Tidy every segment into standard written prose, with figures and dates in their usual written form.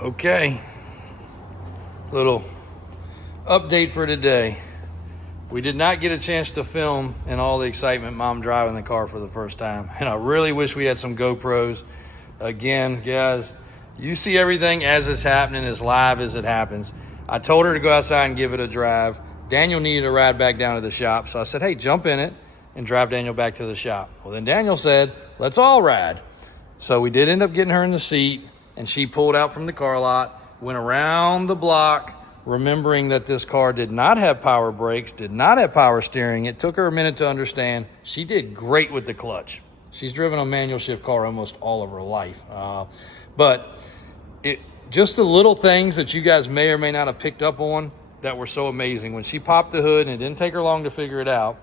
Okay, little update for today. We did not get a chance to film in all the excitement mom driving the car for the first time, and I really wish we had some GoPros. Again, guys, you see everything as it's happening, as live as it happens. I told her to go outside and give it a drive. Daniel needed a ride back down to the shop, so I said, hey, jump in it and drive Daniel back to the shop. Well, then Daniel said, let's all ride. So we did end up getting her in the seat, and she pulled out from the car lot, went around the block, remembering that this car did not have power brakes, did not have power steering. It took her a minute to understand. She did great with the clutch. She's driven a manual shift car almost all of her life. But just the little things that you guys may or may not have picked up on that were so amazing. When she popped the hood, and it didn't take her long to figure it out,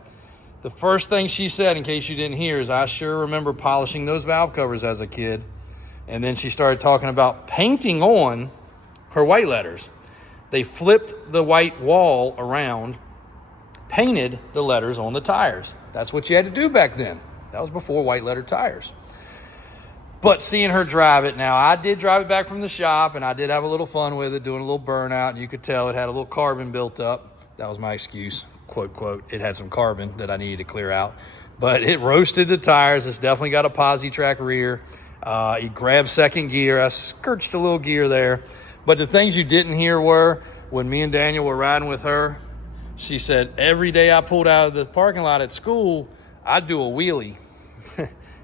the first thing she said, in case you didn't hear, is, I sure remember polishing those valve covers as a kid. And then she started talking about painting on her white letters. They flipped the white wall around, painted the letters on the tires. That's what you had to do back then. That was before white letter tires. But seeing her drive it now, I did drive it back from the shop, and I did have a little fun with it, doing a little burnout, and you could tell it had a little carbon built up. That was my excuse, quote, quote. It had some carbon that I needed to clear out. But it roasted the tires. It's definitely got a posi track rear. It grabbed second gear. I skirched a little gear there. But the things you didn't hear were, when me and Daniel were riding with her, she said, every day I pulled out of the parking lot at school, I'd do a wheelie.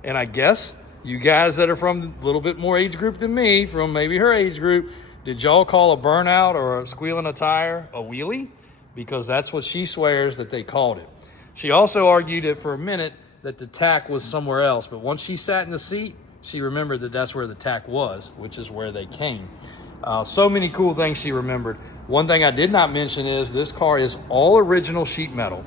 And I guess you guys that are from a little bit more age group than me, from maybe her age group, did y'all call a burnout or a squealing a tire a wheelie? Because that's what she swears that they called it. She also argued it for a minute that the tack was somewhere else. But once she sat in the seat, she remembered that that's where the tack was, which is where they came. So many cool things she remembered. One thing I did not mention is this car is all original sheet metal.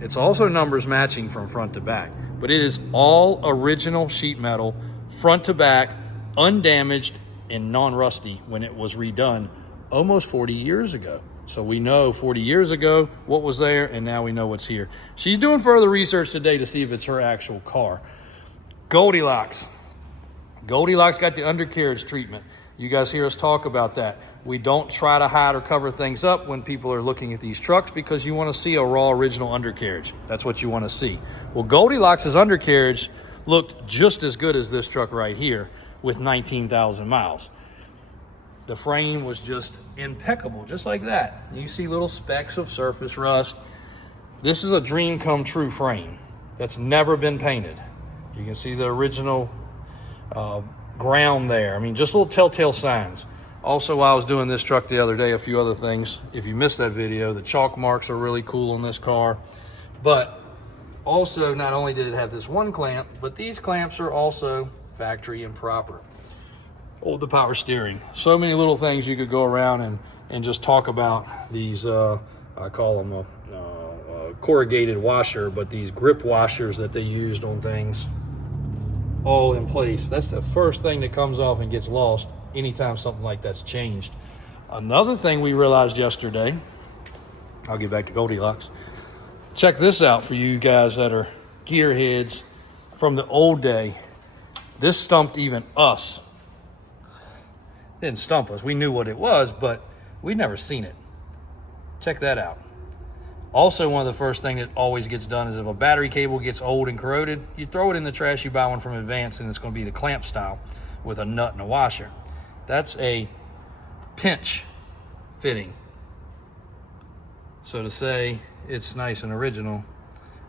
It's also numbers matching from front to back, but it is all original sheet metal, front to back, undamaged and non-rusty when it was redone almost 40 years ago. So we know 40 years ago what was there, and now we know what's here. She's doing further research today to see if it's her actual car. Goldilocks. Goldilocks got the undercarriage treatment. You guys hear us talk about that. We don't try to hide or cover things up when people are looking at these trucks, because you want to see a raw original undercarriage. That's what you want to see. Well, Goldilocks' undercarriage looked just as good as this truck right here with 19,000 miles. The frame was just impeccable, just like that. You see little specks of surface rust. This is a dream come true frame that's never been painted. You can see the original ground there. I mean, just little telltale signs. Also, while I was doing this truck the other day, a few other things. If you missed that video, the chalk marks are really cool on this car. But also, not only did it have this one clamp, but these clamps are also factory and proper. Oh, the power steering. So many little things you could go around and just talk about these, I call them a corrugated washer, but these grip washers that they used on things, all in place. That's the first thing that comes off and gets lost anytime something like that's changed. Another thing we realized yesterday, I'll get back to Goldilocks. Check this out for you guys that are gearheads from the old day. This stumped even us. Didn't stump us. We knew what it was, but we'd never seen it. Check that out. Also, one of the first things that always gets done is if a battery cable gets old and corroded, you throw it in the trash, you buy one from Advance, and it's going to be the clamp style with a nut and a washer. That's a pinch fitting. So to say it's nice and original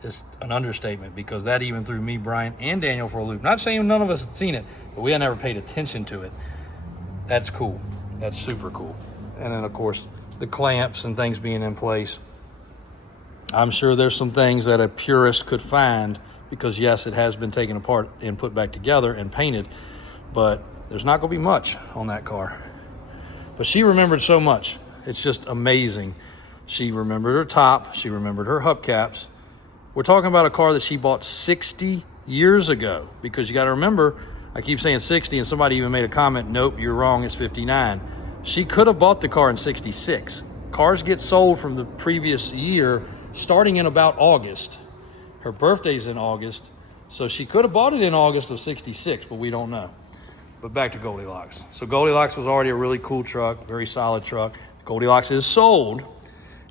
is an understatement, because that even threw me, Brian, and Daniel for a loop. Not saying none of us had seen it, but we had never paid attention to it. That's cool. That's super cool. And then, of course, the clamps and things being in place. I'm sure there's some things that a purist could find, because yes, it has been taken apart and put back together and painted, but there's not going to be much on that car. But she remembered so much. It's just amazing. She remembered her top. She remembered her hubcaps. We're talking about a car that she bought 60 years ago, because you got to remember, I keep saying 60, and somebody even made a comment, nope, you're wrong, it's 59. She could have bought the car in 66. Cars get sold from the previous year starting in about August. Her birthday's in August, so she could have bought it in August of 66, but we don't know. But back to Goldilocks. So Goldilocks was already a really cool truck, very solid truck. Goldilocks is sold,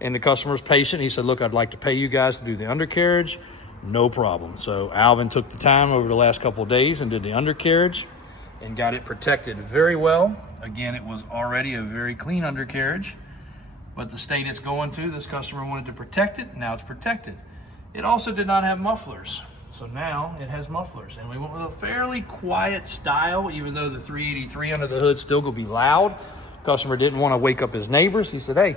and the customer's patient. He said, look, I'd like to pay you guys to do the undercarriage. No problem. So Alvin took the time over the last couple of days and did the undercarriage and got it protected very well. Again, it was already a very clean undercarriage, but the state it's going to, this customer wanted to protect it. Now it's protected. It also did not have mufflers. So now it has mufflers, and we went with a fairly quiet style, even though the 383 under the hood still gonna be loud. Customer didn't want to wake up his neighbors. He said, hey,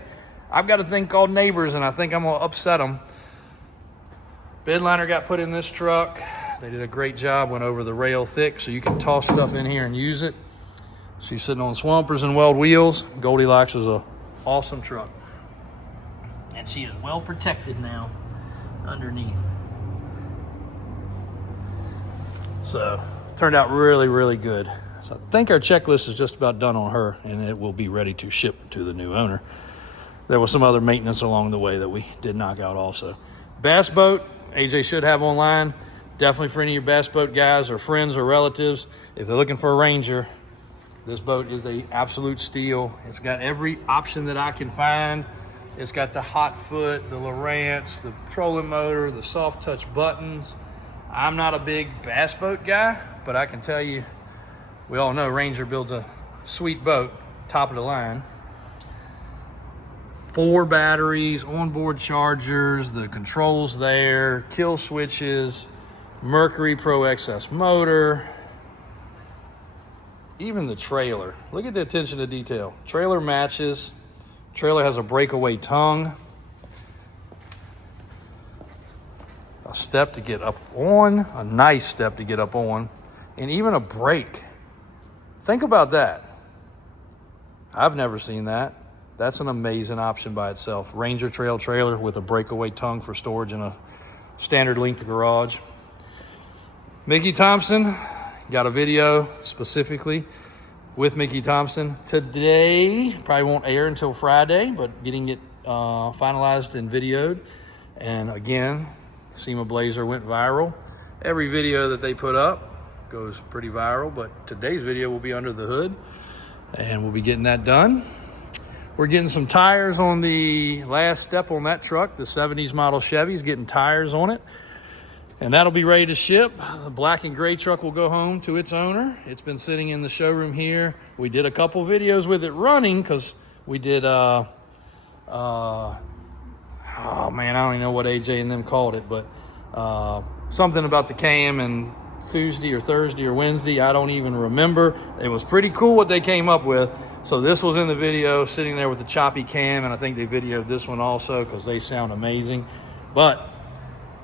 I've got a thing called neighbors, and I think I'm gonna upset them. Bedliner got put in this truck. They did a great job, went over the rail thick, so you can toss stuff in here and use it. She's sitting on swampers and weld wheels. Goldilocks is an awesome truck. And she is well protected now underneath. So, turned out really, really good. So I think our checklist is just about done on her, and it will be ready to ship to the new owner. There was some other maintenance along the way that we did knock out also. Bass boat, AJ should have online. Definitely for any of your bass boat guys or friends or relatives, if they're looking for a Ranger, this boat is an absolute steal. It's got every option that I can find. It's got the hot foot, the Lowrance, the trolling motor, the soft touch buttons. I'm not a big bass boat guy, but I can tell you, we all know Ranger builds a sweet boat, top of the line. 4 batteries, onboard chargers, the controls there, kill switches, Mercury Pro XS motor, even the trailer. Look at the attention to detail. Trailer matches. Trailer has a breakaway tongue. A step to get up on, a nice step to get up on, and even a brake. Think about that. I've never seen that. That's an amazing option by itself. Ranger Trail trailer with a breakaway tongue for storage in a standard length garage. Mickey Thompson got a video specifically with Mickey Thompson today. Probably won't air until Friday, but getting it finalized and videoed. And again, SEMA Blazer went viral. Every video that they put up goes pretty viral, but today's video will be under the hood, and we'll be getting that done. We're getting some tires on the last step on that truck. The 70s model Chevy's getting tires on it, and that'll be ready to ship. The black and gray truck will go home to its owner. It's been sitting in the showroom here. We did a couple videos with it running because we did, oh man, I don't even know what AJ and them called it, but something about the cam and Tuesday or Thursday or Wednesday, I don't even remember. It was pretty cool what they came up with. So this was in the video, sitting there with the choppy cam, and I think they videoed this one also because they sound amazing. But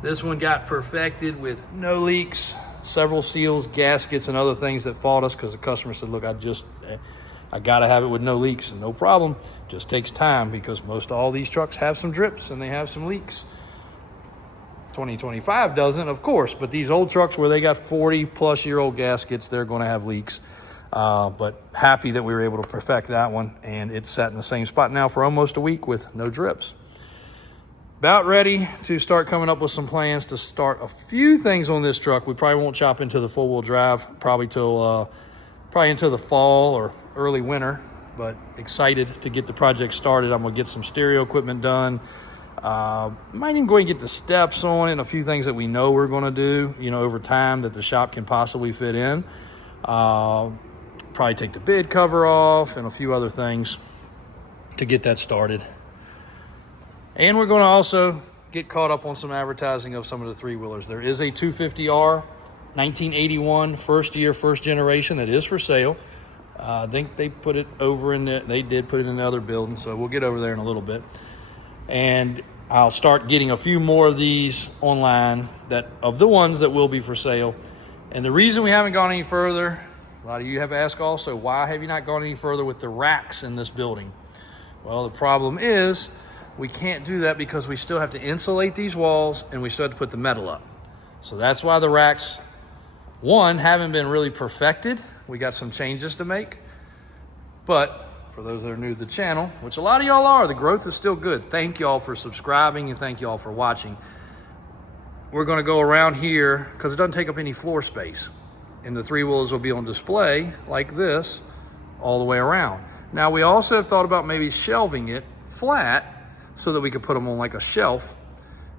this one got perfected with no leaks, several seals, gaskets, and other things that fought us because the customer said, look, I gotta have it with no leaks. And no problem, just takes time because most all these trucks have some drips and they have some leaks. 2025 doesn't, of course, but these old trucks where they got 40-plus-year-old gaskets, they're going to have leaks. But happy that we were able to perfect that one, and it's sat in the same spot now for almost a week with no drips. About ready to start coming up with some plans to start a few things on this truck. We probably won't chop into the four-wheel drive probably into the fall or early winter, but excited to get the project started. I'm going to get some stereo equipment done. Might even go and get the steps on it and a few things that we know we're going to do, over time that the shop can possibly fit in. Probably take the bid cover off and a few other things to get that started. And we're going to also get caught up on some advertising of some of the three-wheelers. There is a 250R, 1981, first generation that is for sale. I think they put it over they did put it in the other building, so we'll get over there in a little bit. And I'll start getting a few more of these online of the ones that will be for sale. And the reason we haven't gone any further, a lot of you have asked also, why have you not gone any further with the racks in this building? Well, the problem is we can't do that because we still have to insulate these walls and we still have to put the metal up. So that's why the racks, one, haven't been really perfected. We got some changes to make, but for those that are new to the channel, which a lot of y'all are, the growth is still good. Thank y'all for subscribing and thank y'all for watching. We're gonna go around here because it doesn't take up any floor space. and the three wheelers will be on display like this all the way around. Now we also have thought about maybe shelving it flat so that we could put them on like a shelf,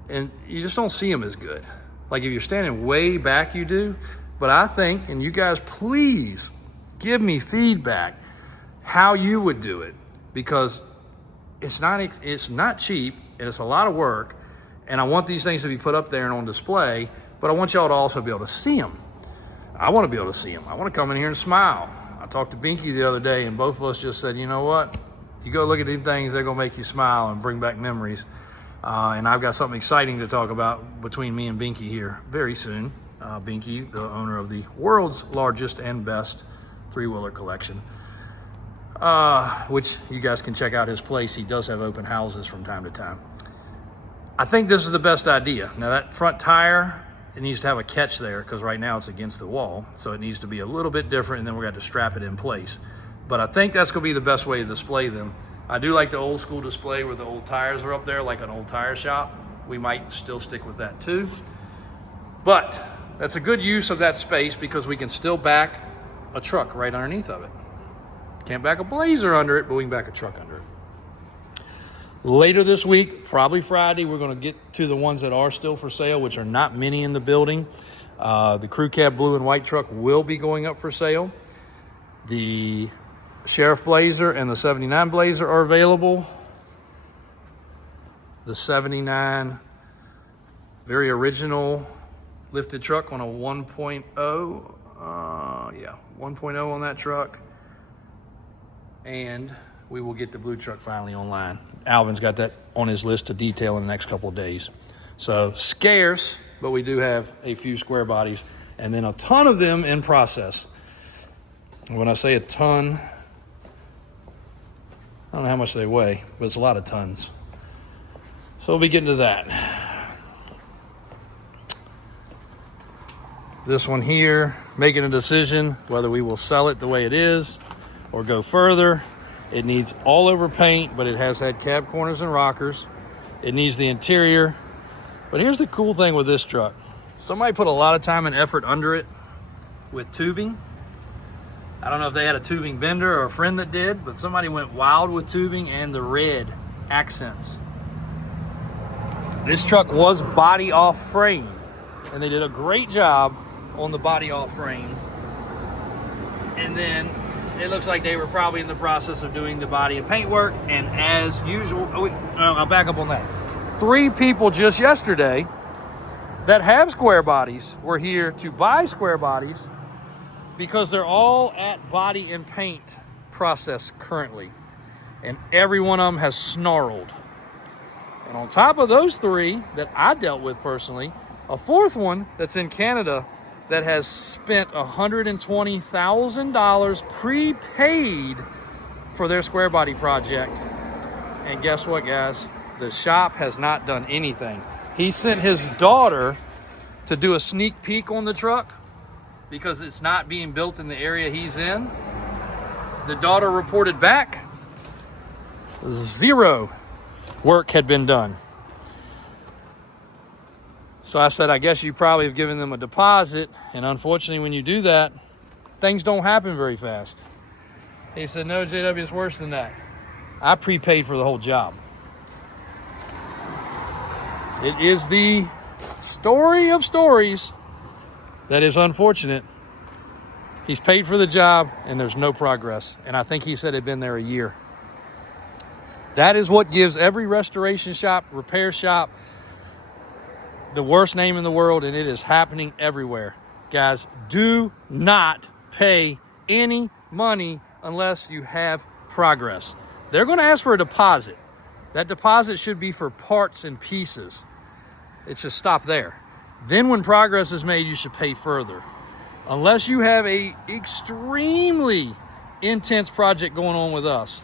and you just don't see them as good. Like if you're standing way back, you do. But I think, and you guys please give me feedback how you would do it, because it's not cheap and it's a lot of work, and I want these things to be put up there and on display, but I want y'all to also be able to see them. I want to be able to see them. I want to come in here and smile. I talked to Binky the other day, and both of us just said, you know what? You go look at these things, they're going to make you smile and bring back memories. And I've got something exciting to talk about between me and Binky here very soon. Binky, the owner of the world's largest and best three-wheeler collection, which you guys can check out his place. He does have open houses from time to time. I think this is the best idea. Now that front tire, it needs to have a catch there because right now it's against the wall. So it needs to be a little bit different, and then we're going to have to strap it in place. But I think that's going to be the best way to display them. I do like the old school display where the old tires are up there like an old tire shop. We might still stick with that too. But that's a good use of that space because we can still back a truck right underneath of it. Can't back a Blazer under it, but we can back a truck under it. Later this week, probably Friday, we're going to get to the ones that are still for sale, which are not many in the building. The crew cab blue and white truck will be going up for sale. The Sheriff Blazer and the 79 Blazer are available. The 79 very original lifted truck on a 1.0. 1.0 on that truck. And we will get the blue truck finally online. Alvin's got that on his list to detail in the next couple of days. So scarce, but we do have a few square bodies and then a ton of them in process. When I say a ton, I don't know how much they weigh, but it's a lot of tons. So we'll be getting to that. This one here, making a decision whether we will sell it the way it is or go further. It needs all over paint, but it has had cab corners and rockers. It needs the interior. But here's the cool thing with this truck. Somebody put a lot of time and effort under it with tubing. I don't know if they had a tubing bender or a friend that did, but somebody went wild with tubing and the red accents. This truck was body off frame, and they did a great job on the body off frame. And then it looks like they were probably in the process of doing the body and paint work, and as usual, I'll back up on that. 3 people just yesterday that have square bodies were here to buy square bodies because they're all at body and paint process currently, and every one of them has snarled. And on top of those 3 that I dealt with personally, a 4th one that's in Canada that has spent $120,000 prepaid for their square body project. And guess what, guys? The shop has not done anything. He sent his daughter to do a sneak peek on the truck because it's not being built in the area he's in. The daughter reported back 0 work had been done. So I said, I guess you probably have given them a deposit, and unfortunately when you do that, things don't happen very fast. He said, no, JW, it's worse than that. I prepaid for the whole job. It is the story of stories that is unfortunate. He's paid for the job and there's no progress. And I think he said it'd been there a year. That is what gives every restoration shop, repair shop, the worst name in the world, and it is happening everywhere. Guys, do not pay any money unless you have progress. They're going to ask for a deposit. That deposit should be for parts and pieces. It should stop there. Then when progress is made, you should pay further. Unless you have a extremely intense project going on with us.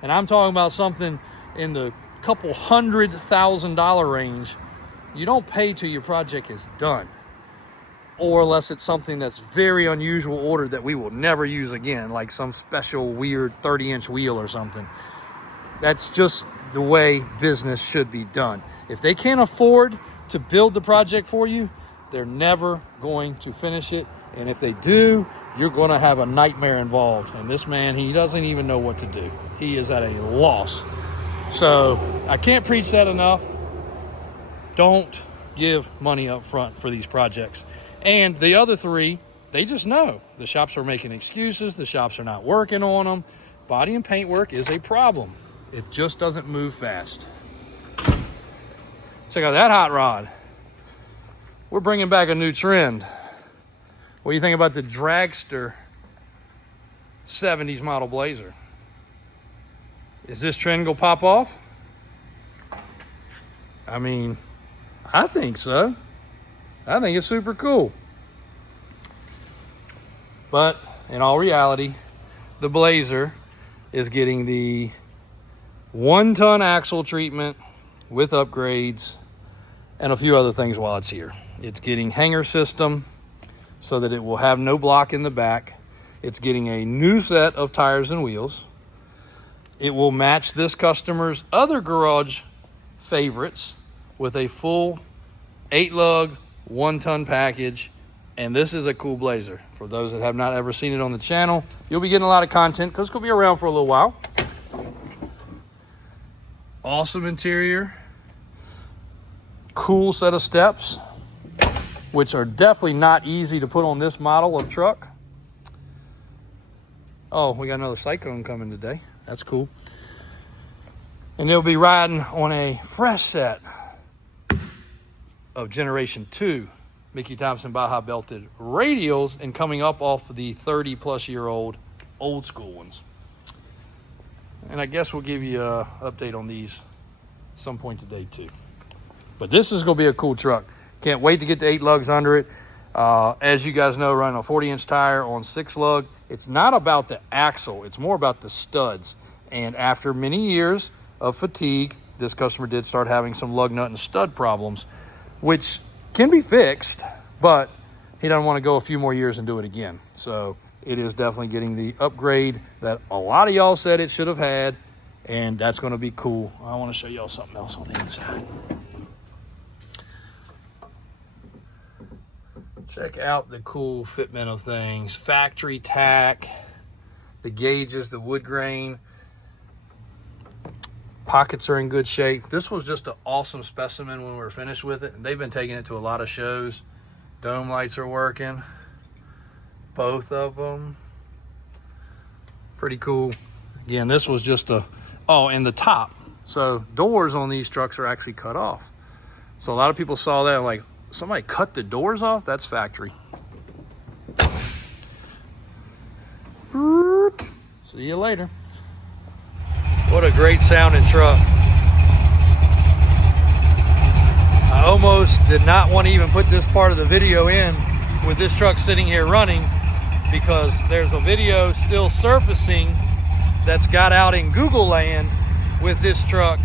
And I'm talking about something in the couple $100,000 range. You don't pay till your project is done. Or unless it's something that's very unusual order that we will never use again, like some special weird 30-inch wheel or something. That's just the way business should be done. If they can't afford to build the project for you, they're never going to finish it. And if they do, you're going to have a nightmare involved. And this man, he doesn't even know what to do. He is at a loss. So I can't preach that enough. Don't give money up front for these projects. And the other three, they just know. The shops are making excuses. The shops are not working on them. Body and paint work is a problem. It just doesn't move fast. Check out that hot rod. We're bringing back a new trend. What do you think about the dragster 70s model Blazer? Is this trend gonna pop off? I mean, I think so. I think it's super cool. But in all reality, the Blazer is getting the 1-ton axle treatment with upgrades and a few other things while it's here. It's getting hanger system so that it will have no block in the back. It's getting a new set of tires and wheels. It will match this customer's other garage favorites with a full 8-lug, 1-ton package. And this is a cool Blazer. For those that have not ever seen it on the channel, you'll be getting a lot of content because it's going to be around for a little while. Awesome interior. Cool set of steps, which are definitely not easy to put on this model of truck. Oh, we got another Cyclone coming today. That's cool. And they'll be riding on a fresh set of Generation 2 Mickey Thompson Baja belted radials and coming up off of the 30-plus-year-old old school ones. And I guess we'll give you an update on these some point today too. But this is going to be a cool truck. Can't wait to get the 8 lugs under it. As you guys know, running a 40-inch tire on 6 lug, it's not about the axle. It's more about the studs. And after many years of fatigue, this customer did start having some lug nut and stud problems, which can be fixed, but he doesn't want to go a few more years and do it again. So it is definitely getting the upgrade that a lot of y'all said it should have had, and that's going to be cool. I want to show y'all something else on the inside. Check out the cool fitment of things. Factory tack, the gauges, the wood grain. Pockets are in good shape. This was just an awesome specimen when we were finished with it. And they've been taking it to a lot of shows. Dome lights are working. Both of them. Pretty cool. Again, this was just a... Oh, and the top. So doors on these trucks are actually cut off. So a lot of people saw that and like, somebody cut the doors off? That's factory. See you later. What a great sounding truck. I almost did not want to even put this part of the video in with this truck sitting here running because there's a video still surfacing that's got out in Google land with this truck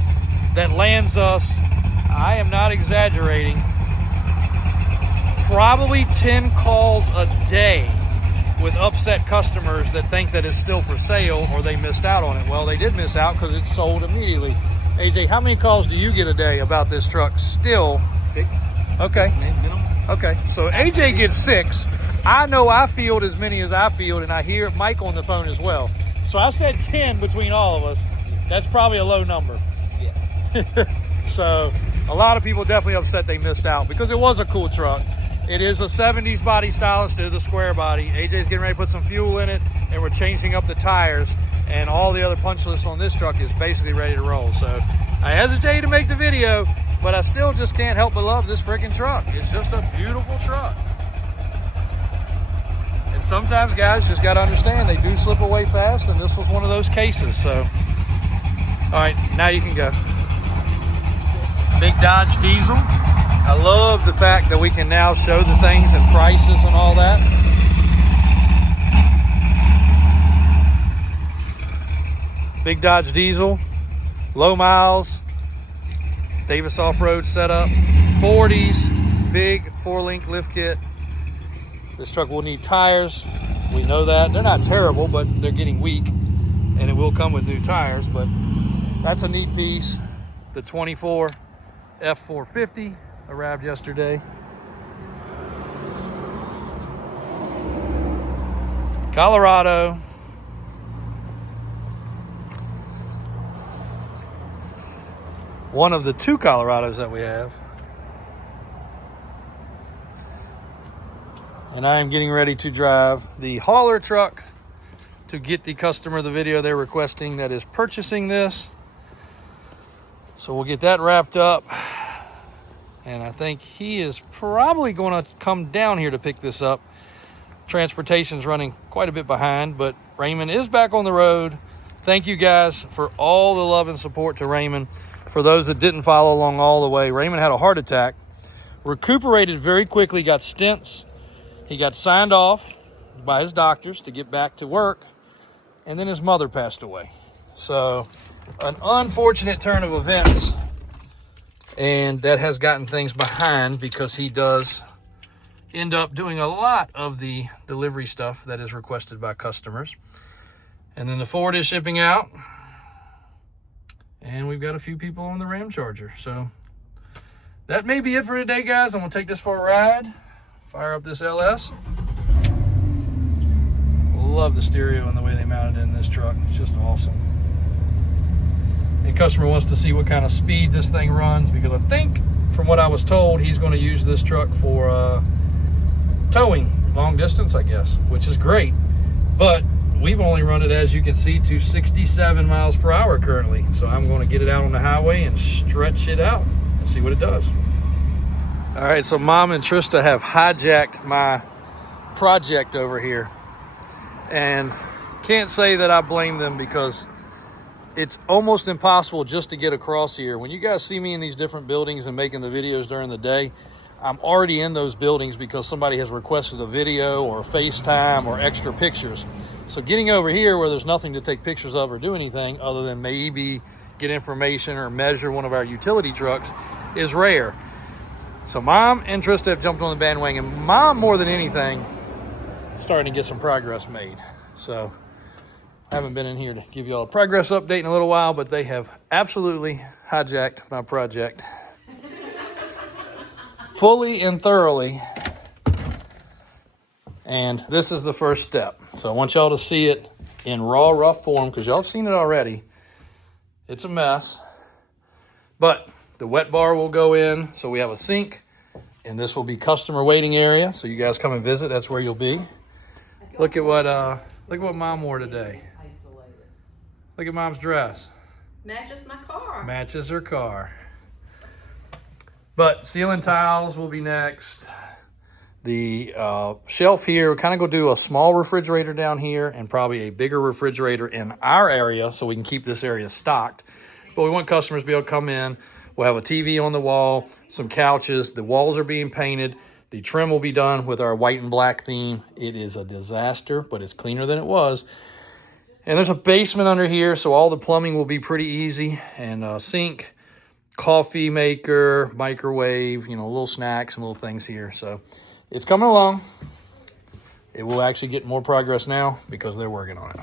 that lands us, I am not exaggerating, probably 10 calls a day with upset customers that think that it's still for sale or they missed out on it. Well, they did miss out because it's sold immediately. AJ, how many calls do you get a day about this truck still? 6. Okay. Minimum. Okay, so AJ gets 6. I know I field as many as I field, and I hear Mike on the phone as well. So I said 10 between all of us. That's probably a low number. Yeah. So a lot of people definitely upset they missed out because it was a cool truck. It is a 70s body style instead of the square body. AJ's getting ready to put some fuel in it, and we're changing up the tires, and all the other punch lists on this truck is basically ready to roll. So I hesitated to make the video, but I still just can't help but love this freaking truck. It's just a beautiful truck. And sometimes guys just got to understand they do slip away fast, and this was one of those cases. So, all right, now you can go. Big Dodge diesel. I love the fact that we can now show the things and prices and all that. Big Dodge diesel, low miles, Davis off-road setup, 40s, big 4-link lift kit. This truck will need tires. We know that. They're not terrible, but they're getting weak, and it will come with new tires, but that's a neat piece. The 24 F450 arrived yesterday. Colorado. One of the 2 Colorados that we have. And I am getting ready to drive the hauler truck to get the customer the video they're requesting that is purchasing this. So we'll get that wrapped up. And I think he is probably going to come down here to pick this up. Transportation's running quite a bit behind, but Raymond is back on the road. Thank you guys for all the love and support to Raymond. For those that didn't follow along all the way, Raymond had a heart attack, recuperated very quickly, got stents. He got signed off by his doctors to get back to work, and then his mother passed away. So an unfortunate turn of events, and that has gotten things behind because he does end up doing a lot of the delivery stuff that is requested by customers. And then the Ford is shipping out, and we've got a few people on the Ram Charger. So that may be it for today, guys. I'm gonna take this for a ride, fire up this LS. Love the stereo and the way they mounted it in this truck. It's just awesome. The customer wants to see what kind of speed this thing runs, because I think, from what I was told, he's going to use this truck for towing long distance, I guess, which is great. But we've only run it, as you can see, to 67 miles per hour currently. So I'm going to get it out on the highway and stretch it out and see what it does. All right, so Mom and Trista have hijacked my project over here. And can't say that I blame them, because it's almost impossible just to get across here. When you guys see me in these different buildings and making the videos during the day, I'm already in those buildings because somebody has requested a video or a FaceTime or extra pictures. So getting over here where there's nothing to take pictures of or do anything other than maybe get information or measure one of our utility trucks is rare. So Mom and Trista have jumped on the bandwagon. Mom, more than anything, starting to get some progress made. So I haven't been in here to give you all a progress update in a little while, but they have absolutely hijacked my project fully and thoroughly. And this is the first step. So I want y'all to see it in raw, rough form, because y'all have seen it already. It's a mess. But the wet bar will go in, so we have a sink, and this will be customer waiting area. So you guys come and visit, that's where you'll be. Look at what Mom wore today. Look at Mom's dress. Matches my car. Matches her car. But ceiling tiles will be next. The shelf here, we're kind of going to do a small refrigerator down here and probably a bigger refrigerator in our area so we can keep this area stocked. But we want customers to be able to come in. We'll have a TV on the wall, some couches. The walls are being painted. The trim will be done with our white and black theme. It is a disaster, but it's cleaner than it was. And there's a basement under here, so all the plumbing will be pretty easy. And a sink, coffee maker, microwave, little snacks and little things here. So it's coming along. It will actually get more progress now because they're working on it.